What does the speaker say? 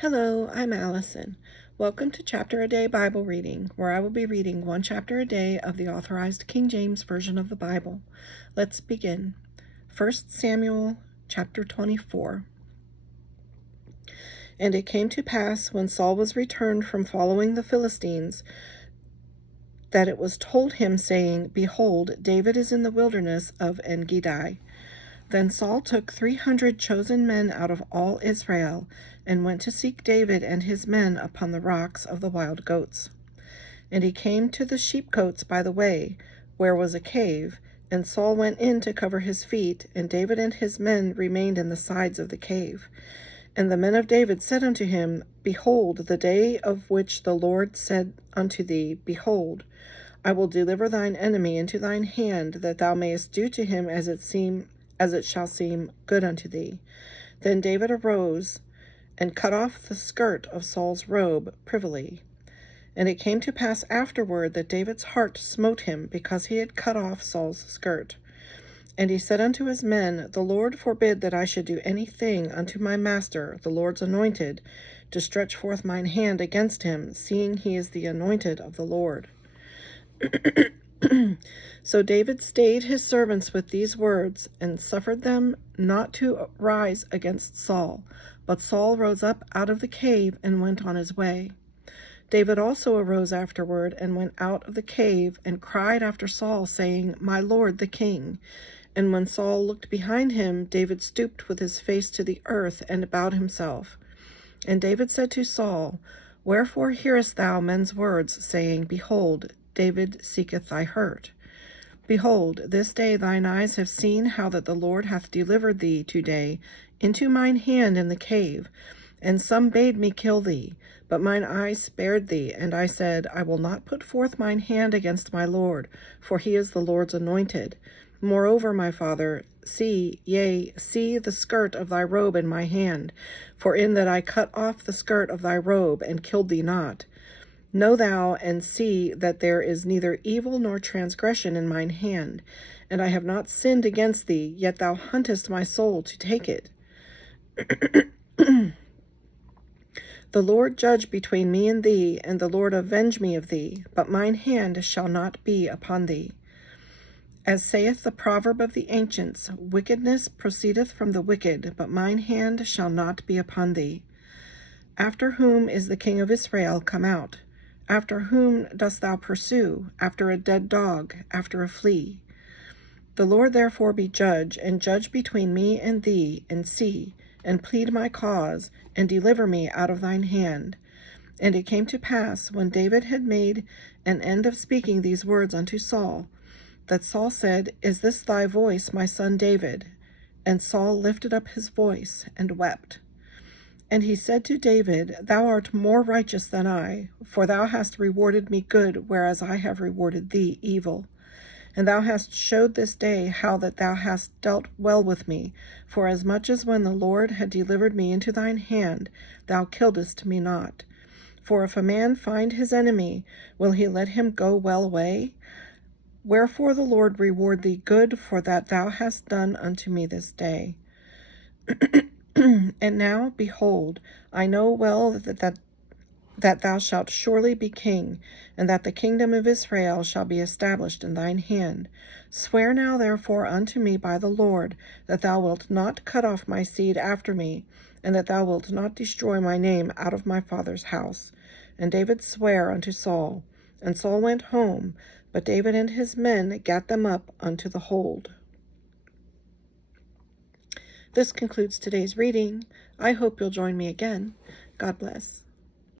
Hello, I'm Allison. Welcome to Chapter a Day Bible Reading, where I will be reading one chapter a day of the Authorized King James Version of the Bible. Let's begin. 1 Samuel chapter 24. And it came to pass, when Saul was returned from following the Philistines, that it was told him, saying, Behold, David is in the wilderness of En-gedi. Then Saul took 300 chosen men out of all Israel, and went to seek David and his men upon the rocks of the wild goats. And he came to the sheepcotes by the way, where was a cave, and Saul went in to cover his feet, and David and his men remained in the sides of the cave. And the men of David said unto him, Behold, the day of which the Lord said unto thee, Behold, I will deliver thine enemy into thine hand, that thou mayest do to him as it shall seem good unto thee. Then David arose and cut off the skirt of Saul's robe privily. And it came to pass afterward that David's heart smote him, because he had cut off Saul's skirt. And he said unto his men, The Lord forbid that I should do any thing unto my master, the Lord's anointed, to stretch forth mine hand against him, seeing he is the anointed of the Lord. So David stayed his servants with these words, and suffered them not to rise against Saul. But Saul rose up out of the cave and went on his way. David also arose afterward and went out of the cave, and cried after Saul, saying, My lord the king. And when Saul looked behind him, David stooped with his face to the earth, and bowed himself. And David said to Saul, Wherefore hearest thou men's words, saying, Behold, David seeketh thy hurt? Behold, this day thine eyes have seen how that the Lord hath delivered thee today into mine hand in the cave. And some bade me kill thee, but mine eyes spared thee, and I said, I will not put forth mine hand against my Lord, for he is the Lord's anointed. Moreover, my father, see the skirt of thy robe in my hand, for in that I cut off the skirt of thy robe, and killed thee not. Know thou and see that there is neither evil nor transgression in mine hand, and I have not sinned against thee, yet thou huntest my soul to take it. The Lord judge between me and thee, and the Lord avenge me of thee, but mine hand shall not be upon thee. As saith the proverb of the ancients, Wickedness proceedeth from the wicked, but mine hand shall not be upon thee. After whom is the king of Israel come out? After whom dost thou pursue? After a dead dog, after a flea. The Lord therefore be judge, and judge between me and thee, and see, and plead my cause, and deliver me out of thine hand. And it came to pass, when David had made an end of speaking these words unto Saul, that Saul said, Is this thy voice, my son David? And Saul lifted up his voice, and wept. And he said to David, Thou art more righteous than I, for thou hast rewarded me good, whereas I have rewarded thee evil. And thou hast showed this day how that thou hast dealt well with me, for as much as when the Lord had delivered me into thine hand, thou killedst me not. For if a man find his enemy, will he let him go well away? Wherefore the Lord reward thee good for that thou hast done unto me this day. And now, behold, I know well that thou shalt surely be king, and that the kingdom of Israel shall be established in thine hand. Swear now therefore unto me by the Lord, that thou wilt not cut off my seed after me, and that thou wilt not destroy my name out of my father's house. And David sware unto Saul. And Saul went home, but David and his men gat them up unto the hold. This concludes today's reading. I hope you'll join me again. God bless.